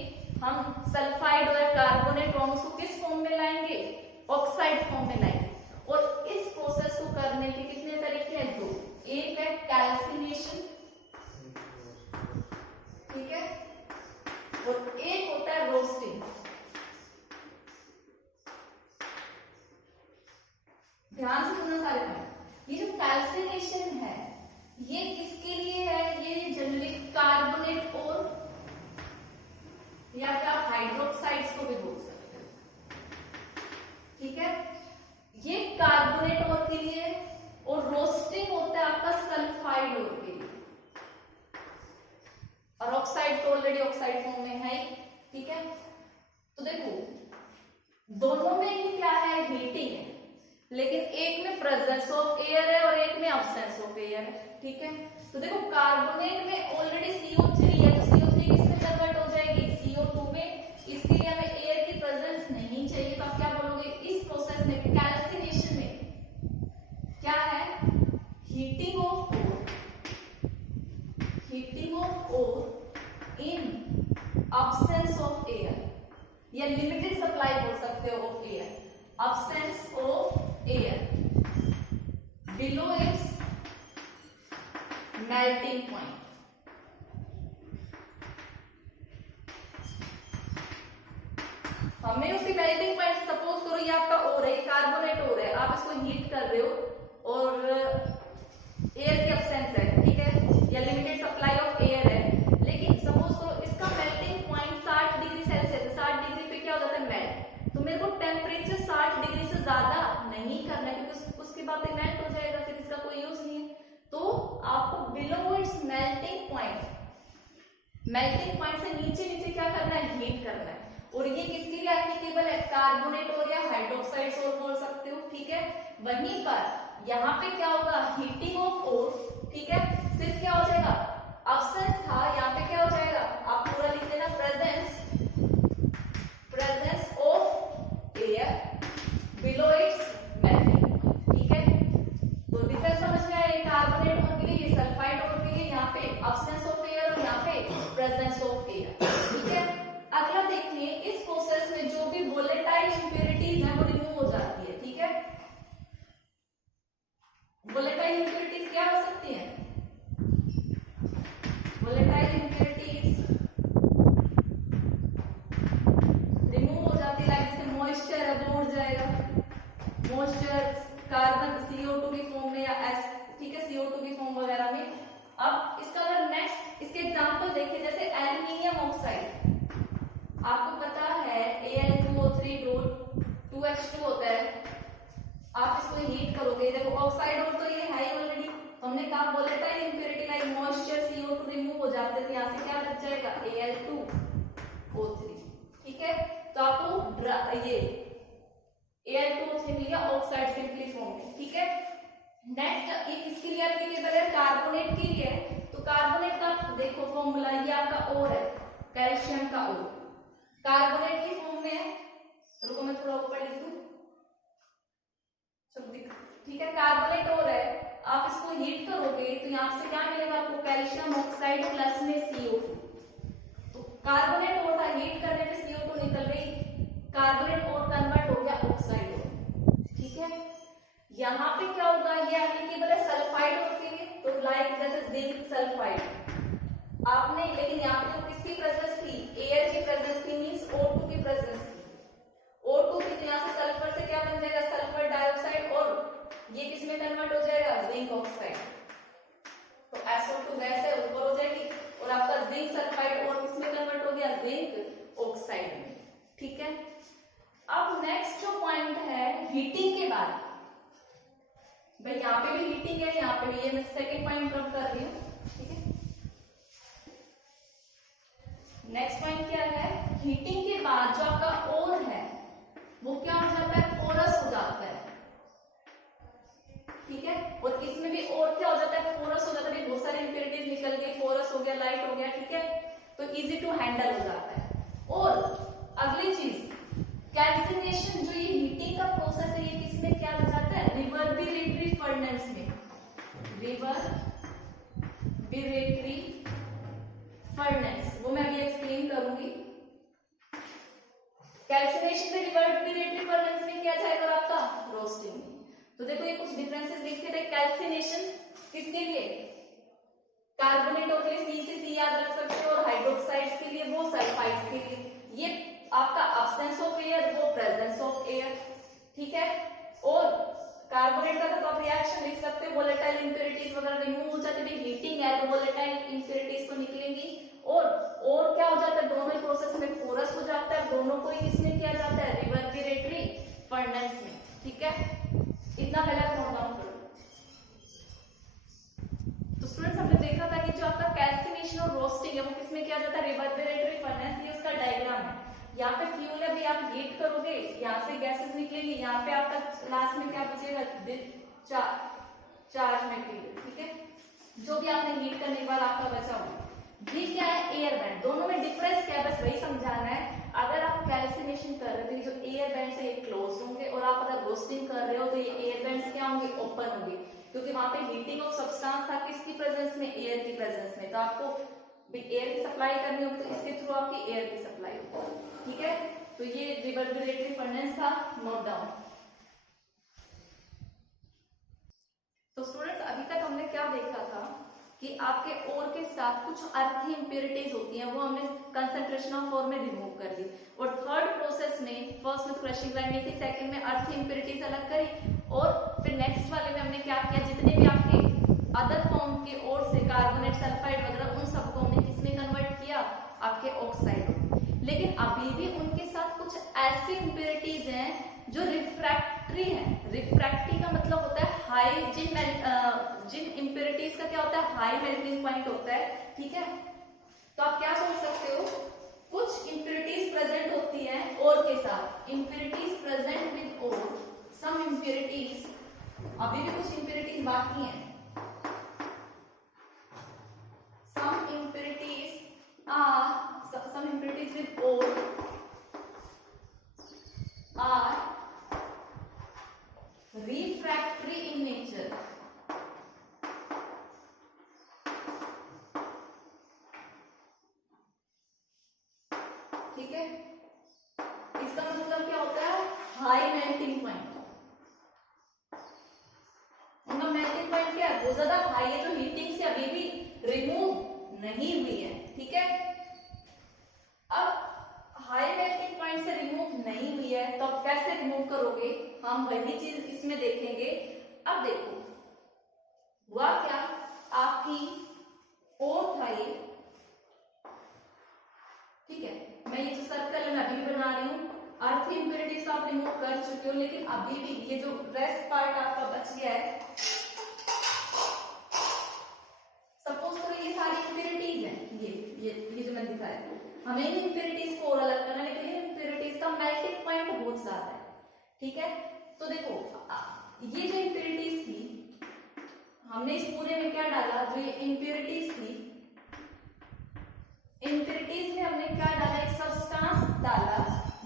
हम सल्फाइड और कार्बोनेट हम उसको किस फॉर्म में लाएंगे, ऑक्साइड फॉर्म में लाएंगे। और इस प्रोसेस को करने के कितने तरीके हैं, दो, एक है कैल्सिनेशन, ठीक है, और एक होता है रोस्टिंग। ध्यान से सुनना सारे पॉइंट। ये जो कैल्सिनेशन है ये किसके लिए है, ये जनरली कार्बोनेट और या फिर आप हाइड्रोक्साइड्स को भी बोल सकते हो, ठीक है। ये कार्बोनेट और के लिए, और रोस्टिंग होता है आपका सल्फाइड और के लिए, और ऑक्साइड तो ऑलरेडी ऑक्साइड फॉर्म में है, ठीक है। तो देखो दोनों में ही क्या है, हीटिंग है, लेकिन एक में प्रेजेंस ऑफ एयर है और एक में अब्सेंस ऑफ एयर है, ठीक है। तो देखो कार्बोनेट में ऑलरेडी CO3 है, तो CO3 किसमें कन्वर्ट हो जाएगी, CO2 में। इसके लिए हमें एयर की प्रेजेंस नहीं चाहिए, तो आप क्या बोलोगे, इस प्रोसेस में कैल्सिनेशन में क्या है, heating of ore, heating of ore in absence of air, या लिमिटेड सप्लाई बोल सकते हो of air, absence of air below its melting point। हमें उसकी मेल्टिंग पॉइंट, सपोज करो ये आपका ओर है, कार्बोनेट ओर है, आप इसको हीट कर रहे हो और एयर की अब्सेंस है, ठीक है, या लिमिटेड सप्लाई ऑफ एयर है, लेकिन सपोज करो इसका मेल्टिंग पॉइंट 60 डिग्री सेल्सियस है, 60 डिग्री पे क्या हो जाता है, मेल्ट। तो मेरे को टेम्परेचर 60 डिग्री से ज्यादा नहीं करना है, क्योंकि उसके बाद मेल्ट हो जाएगा, फिर इसका कोई यूज नहीं है। तो आपको बिलो इट्स मेल्टिंग पॉइंट से नीचे नीचे क्या करना है, हीट करना है। और ये किसके लिए एप्लीकेबल है, कार्बोनेट और या हाइड्रोक्साइड्स और बोल सकते हो, ठीक है। वहीं पर यहाँ पे क्या होगा, हीटिंग ऑफ ओर, ठीक है, सिर्फ क्या हो जाएगा, अब्सेंस था, यहाँ पे क्या हो जाएगा, आप पूरा लिख देना, presence of air below it's यहाँ पे absence of air और यहाँ पे presence of air, ठीक है। अगला देखिए, इस प्रोसेस में जो भी वोलेटाइल इंप्योरिटीज है वो रिमूव हो जाती है, ठीक है। वोलेटाइल इंप्योरिटीज क्या हो सकती है? वोलेटाइल इंप्योरिटीज रिमूव हो जाती है, लाइक जैसे मॉइस्चर है वो उड़ जाएगा, मॉइस्चर कार्बन CO2 की फॉर्म में या एस, ठीक है, CO2 की फॉर्म वगैरह में। अब इसका अगर नेक्स्ट इसके एग्जांपल देखिए, जैसे एल्यूमिनियम ऑक्साइड, आपको पता है Al2O3 2H2 होता है, आप इसको हीट करोगे, देखो ऑक्साइड और तो ये है ही ऑलरेडी, हमने कहा volatile impurity like moisture CO2 remove हो जाते थे, यहाँ से क्या बच जाएगा Al2O3, ठीक है। तो आपको ये Al2O3 मिल गया ऑक्साइड सिंपली फॉर्म में, ठीक है। नेक्स्ट इसके लिए एप्लीकेबल है कार्बोनेट के लिए, तो कार्बोनेट का देखो फॉर्मूला ये आपका और है, कैल्शियम का और, कार्बोनेट की फॉर्म में है, रुको मैं थोड़ा ऊपर लिख दूं, सब दिख, ठीक है। कार्बोनेट और है, आप इसको हीट करोगे तो यहाँ से क्या मिलेगा आपको, कैल्शियम ऑक्साइड प्लस में CO2, तो कार्बोनेट और था, हीट करने पे CO2 निकल गई, कार्बोनेट और कन्वर्ट हो गया ऑक्साइड और, ठीक है। यहाँ पे क्या होगा, ये एप्लीकेबल है सल्फाइड और के लिए, तो लाइक जैसे जिंक सल्फाइड आपने, लेकिन यहाँ पे तो किसकी प्रेजेंस थी, एयर की प्रेजेंस थी, मींस O2 की प्रेजेंस थी, O2 की, तो यहाँ से सल्फर से क्या बन जाएगा, सल्फर डाइऑक्साइड, और ये किसमें कन्वर्ट हो जाएगा, जिंक ऑक्साइड, तो SO2 गैस है ऊपर हो जाएगी, और आपका जिंक सल्फाइड और किसमें कन्वर्ट हो गया, जिंक ऑक्साइड में, ठीक है। अब नेक्स्ट जो पॉइंट है हीटिंग के बाद, भाई यहाँ पे भी हीटिंग है, यहाँ पे भी, ये मैं सेकंड पॉइंट ड्रॉप कर रही हूँ, ठीक है। नेक्स्ट पॉइंट क्या है, हीटिंग के बाद जो आपका ओर है वो क्या हो जाता है, पोरस हो जाता है, ठीक है। और इसमें भी और क्या हो जाता है, पोरस हो जाता है, बहुत सारे इंप्योरिटीज निकल गए, पोरस हो गया, लाइट हो गया, ठीक है, तो इजी टू हैंडल हो जाता है। और अगली चीज कैल्सिनेशन, जो ये हीटिंग का प्रोसेस है, ये किसमें क्या हो जाता है, रिवर्बिरेटरी फर्नेस में, रिवर्बिरेटरी फर्नेस, वो मैं अभी एक्सप्लेन करूंगी। कैल्सिनेशन में रिवर्बिरेटरी फर्नेस में क्या जाएगा आपका, रोस्टिंग। तो देखो ये कुछ डिफरेंसेस लिखे थे, कैल्सिनेशन किसके लिए, कार्बोनेटों के लिए C से C याद रख सकते हो, और हाइड्रोक्साइड्स के लिए वो सल्फाइड्स के लिए, ये आपका अब्सेंस ऑफ एयर, वो प्रेजेंस ऑफ एयर, ठीक है। और कार्बोनेट का तो आप रिएक्शन लिख सकते हो, वोलेटाइल इंप्योरिटीज वगैरह रिमूव हो जाती है, हीटिंग है तो वोलेटाइल इंप्योरिटीज तो निकलेंगी, और क्या हो जाता है, दोनों ही प्रोसेस में पोरस हो जाता है, दोनों को ही किसमें किया जाता है, रिवर्बिरेटरी फर्नेस में, ठीक है। इतना पहले आप नोट डाउन करो। तो स्टूडेंट्स हमने देखा था कि जो आपका कैल्सिनेशन और रोस्टिंग है वो किसमें किया जाता है, रिवर्बिरेटरी फर्नेस, ये उसका डायग्राम है। यहाँ पे फ्यूल है, भी आप हीट करोगे, यहाँ से गैसेस निकलेंगी, यहाँ पे आपका लास्ट में क्या बचेगा, चार्ज मटेरियल, ठीक है, जो भी आपने हीट करने के बाद आपका बचा होगा। ये क्या है, एयर बैंड, दोनों में डिफरेंस क्या है, बस वही समझाना है। अगर आप कैल्सिनेशन कर रहे हो तो ये जो एयर बैंड है ये क्लोज होंगे, और आप अगर रोस्टिंग कर रहे हो तो ये एयर बैंड्स क्या होंगे, ओपन होंगे, क्योंकि वहां पे हीटिंग ऑफ सब्सटेंस था किसकी प्रेजेंस में, एयर की प्रेजेंस में, तो आपको एयर की सप्लाई करनी होगी, तो इसके थ्रू आपकी एयर की सप्लाई होगी, ठीक है। तो ये रिवर्बिरेटरी फर्नेस था, नोट डाउन। तो स्टूडेंट्स अभी तक हमने क्या देखा था कि आपके ओर के साथ कुछ अर्थी इंप्योरिटीज होती हैं, वो हमने कंसंट्रेशन ऑफ ओर में रिमूव कर दी, और थर्ड प्रोसेस में, फर्स्ट में क्रशिंग ग्राइंडिंग थी, सेकंड में अर्थी इंप्योरिटीज अलग करी, और फिर नेक्स्ट वाले में हमने क्या किया, जितने भी आपके अदर फॉर्म के ओर से कार्बोनेट सल्फाइड वगैरह, उन सबको हमने किसमें कन्वर्ट किया, आपके ऑक्साइड। लेकिन अभी भी उनके साथ कुछ ऐसी इंप्योरिटीज हैं जो रिफ्रैक्टरी है। रिफ्रैक्टरी का मतलब होता है हाई, जिन इंप्योरिटीज का क्या होता है, हाई मेल्टिंग पॉइंट होता है, ठीक है। तो आप क्या सोच सकते हो, कुछ इंप्योरिटीज प्रेजेंट होती हैं और के साथ, इंप्योरिटीज प्रेजेंट विद और, सम इंप्योरिटीज, अभी भी कुछ इंप्योरिटीज बाकी हैं, some impurities with ore are refractory in nature, melting point, उनका मेल्टिंग पॉइंट क्या है, बहुत ज्यादा हाई है, जो हीटिंग से अभी भी रिमूव नहीं हुई है। ठीक है, अब हाई मेल्टिंग पॉइंट से रिमूव नहीं हुई है तो अब कैसे रिमूव करोगे, हम वही चीज इसमें देखेंगे। अब देखो हुआ क्या, आपकी ओर था ये, ठीक है, मैं ये जो सर्कल मैं अभी बना रही हूँ, अर्थ इम्प्योरिटीज तो आप रिमूव कर चुके हो, लेकिन अभी भी ये जो रेस्ट पार्ट आपका बच गया है, सपोज करो ये सारी इम्प्योरिटीज हैं, ये जो मैंने दिखाया, हमें इन इम्प्योरिटीज को और अलग करना है, लेकिन इन इम्प्योरिटीज का मेल्टिंग पॉइंट बहुत ज्यादा है। ठीक है, तो देखो ये जो इम्प्योरिटीज थी, हमने इस पूरे में क्या डाला, जो ये इम्प्योरिटीज थी, इम्प्योरिटीज में हमने क्या डाला, एक सब्सटेंस डाला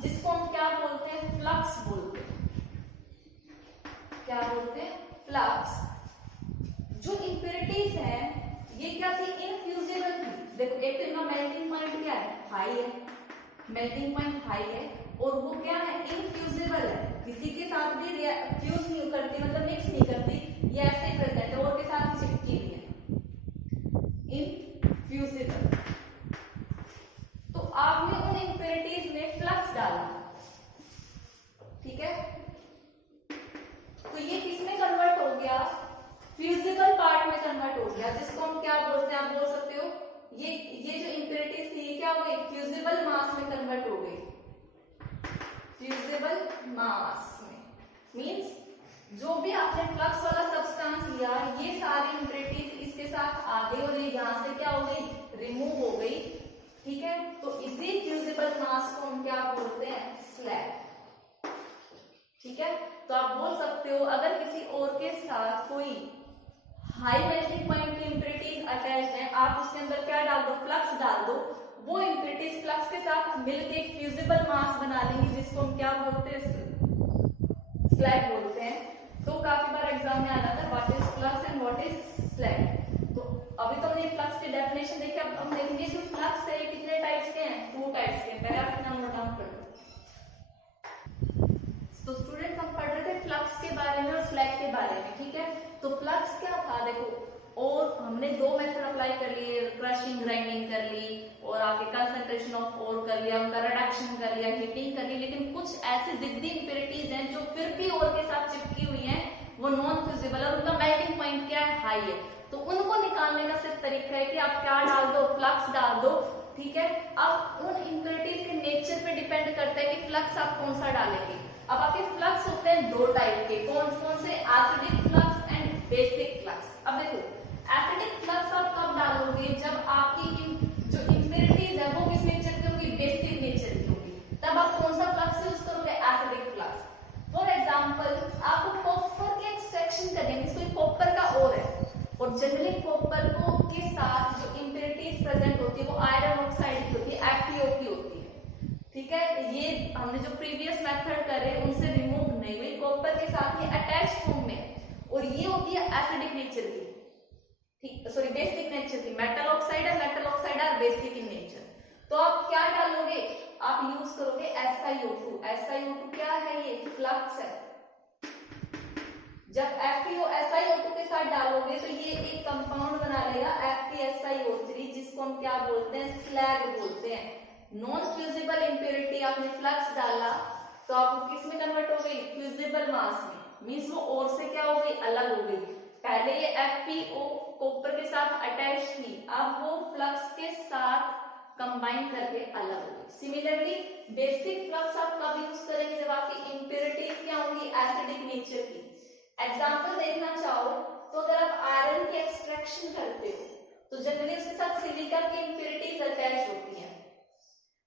जिसको हम क्या बोलते हैं, फ्लक्स बोलते हैं। क्या बोलते हैं, फ्लक्स। जो इम्प्योरिटीज है ये क्या थी, इनफ्यूजिबल थी। देखो एक तो इनका मेल्टिंग पॉइंट क्या है, हाई है, मेल्टिंग पॉइंट हाई है, और वो क्या है, इनफ्यूजिबल है, किसी के साथ भी फ्यूज नहीं करती, मतलब मिक्स नहीं करती, ये ऐसे प्रेजेंट है और के साथ चिपकी हुई है, इनफ्यूजिबल। तो आपने उन इम्प्योरिटीज में फ्लक्स डाला, ठीक है, तो ये किसमें कन्वर्ट हो गया, फ्यूजिबल पार्ट में कन्वर्ट हो गया, जिसको हम क्या बोलते हैं, आप बोल सकते हो ये जो इम्प्योरिटीज थी ये क्या हो गई, फ्यूजिबल मास में कन्वर्ट हो गई, फ्यूजिबल मास में। मींस जो भी आपने फ्लक्स वाला सब्सटेंस लिया, ये सारी इम्प्योरिटीज इसके साथ आ गई और ये यहां से क्या हो गई, रिमूव हो गई। ठीक है, तो इसी फ्यूजिबल मास को हम क्या बोलते हैं, स्लैग। ठीक है, तो आप बोल सकते हो अगर किसी और के साथ कोई हाई मेल्टिंग पॉइंट की इम्प्योरिटीज अटैच है, आप उसके अंदर क्या डाल दो, फ्लक्स डाल दो, वो इम्प्योरिटीज फ्लक्स के साथ मिलकर एक फ्यूजिबल मास बना लेंगे, जिसको हम क्या बोलते हैं, स्लैग बोलते हैं। तो काफी बार एग्जाम में आना था, what is flux and what is slag. तो अभी तो हमने फ्लक्स की डेफिनेशन देखी, अब हम देखेंगे जो फ्लक्स है कितने टाइप्स के हैं, 2 टाइप्स के। पहले आप नाम नोट डाउन कर लो। तो स्टूडेंट हम पढ़ रहे थे फ्लक्स के बारे में और स्लैग के बारे में। ठीक है, तो फ्लक्स क्या था, देखो, और हमने 2 मेथड अप्लाई कर लिए, क्रशिंग ग्राइंडिंग कर ली और आपके कंसंट्रेशन ऑफ ओर कर लिया, उनका रिडक्शन कर लिया, हीटिंग कर ली, लेकिन कुछ ऐसे जिद्दी इम्प्योरिटीज हैं जो फिर भी ओर के साथ चिपकी हुई हैं, वो नॉन फ्यूजिबल और उनका मेल्टिंग पॉइंट क्या है, हाई है। तो उनको निकालने का सिर्फ तरीका है कि आप क्या डाल दो, फ्लक्स डाल दो। ठीक है, अब उन इम्प्योरिटीज के नेचर पे डिपेंड करता है कि फ्लक्स आप कौन सा डालेंगे। अब आपके फ्लक्स होते हैं 2 टाइप के, कौन कौन से, acidic flux and basic flux. अब देखो एसिडिक फ्लक्स आप कब डालोगे, जब आपकी जो इम्प्योरिटीज है वो किस नेचर की होगी, बेसिक नेचर की होगी, तब आप कौन सा फ्लक्स यूज करोगे, एसिडिक फ्लक्स। फॉर एग्जांपल आपको कॉपर के एक्सट्रैक्शन करने, कोई कॉपर का ओर है और जनरली कॉपर को के साथ जो इम्प्योरिटीज प्रेजेंट होती है वो आयरन ऑक्साइड की होती है, FeO की होती है। ठीक है, ये हमने जो प्रीवियस मेथड करे उनसे रिमूव नहीं हुई, कॉपर के साथ ये अटैच फॉर्म में, और ये होती है एसिडिक नेचर की, ठीक, सॉरी बेसिक नेचर की। मेटल ऑक्साइड है, metal oxide are basic in nature. तो आप क्या डालोगे, आप यूज करोगे SiO2। SiO2 क्या है, ये फ्लक्स है। जब FeO SiO2 के साथ डालोगे तो ये एक कंपाउंड बना लेगा FeSiO3, जिसको हम क्या बोलते हैं, स्लैग बोलते हैं। नॉन फ्यूजिबल इम्प्योरिटी आपने फ्लक्स डाला तो आपको किस में कन्वर्ट हो गई, फ्यूजिबल मास में। मींस वो और से क्या हो गई, अलग हो गई। पहले ये FeO कॉपर के साथ अटैच थी, अब वो फ्लक्स के साथ कंबाइन करके अलग हो गई। सिमिलरली बेसिक फ्लक्स आप कब यूज करेंगे, जब आपकी इम्प्योरिटीज क्या होंगी, एसिडिक नेचर की। एग्जाम्पल देखना चाहो तो अगर आप आयरन की एक्सट्रैक्शन करते हो तो जनरली उसके साथ सिलिका की इम्प्योरिटीज अटैच होती हैं,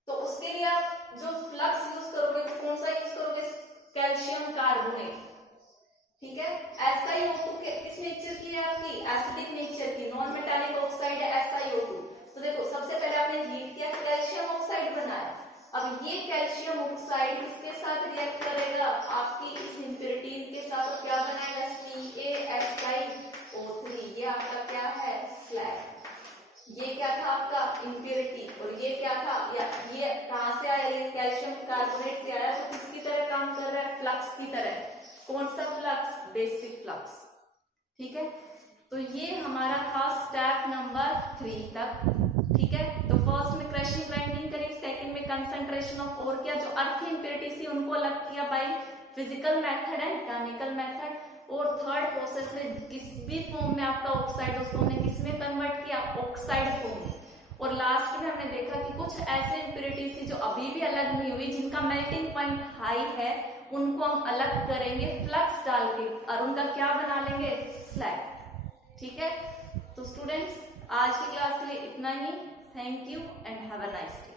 तो उसके लिए आप जो फ्लक्स यूज करोगे तो कौन सा यूज करोगे, कैल्शियम कार्बोनेट। ठीक है, SiO2 के किस नेचर की है, आपकी एसिडिक नेचर की, नॉन मेटालिक ऑक्साइड है SiO2। तो देखो सबसे पहले आपने हीट किया, कैल्शियम ऑक्साइड बनाया। अब ये कैल्शियम ऑक्साइड किसके साथ रिएक्ट करेगा, आपकी इस इम्प्योरिटीज के साथ, क्या बनाएगा, CaSiO3। ये आपका क्या है, स्लैग। ये क्या था आपका, इम्प्योरिटी, और ये क्या था, ये कहां से आया, ये कैल्शियम कार्बोनेट से आया, तो किसकी तरह काम कर रहा है, फ्लक्स फ्लक्स की तरह। कौन सा फ्लक्स? Basic flux. ठीक है, तो ये हमारा था स्टेप नंबर 3 तक। ठीक है, तो फर्स्ट में क्रशिंग ग्राइंडिंग करी, सेकंड में कंसंट्रेशन ऑफ ओर किया, जो अर्थ इम्प्योरिटीज थी उनको अलग किया by physical method and chemical method, और थर्ड प्रोसेस में किस भी फॉर्म में आपका ऑक्साइड, उसको हमने किस में कन्वर्ट किया? ऑक्साइड फॉर्म में। और लास्ट में हमने देखा कि कुछ ऐसे इम्प्योरिटीज थी जो अभी भी अलग नहीं हुई, जिनका मेल्टिंग पॉइंट हाई है, उनको हम अलग करेंगे फ्लक्स डाल के, और उनका क्या बना लेंगे? स्लैग। ठीक है, तो स्टूडेंट्स आज की क्लास के लिए इतना ही। Thank you and have a nice day.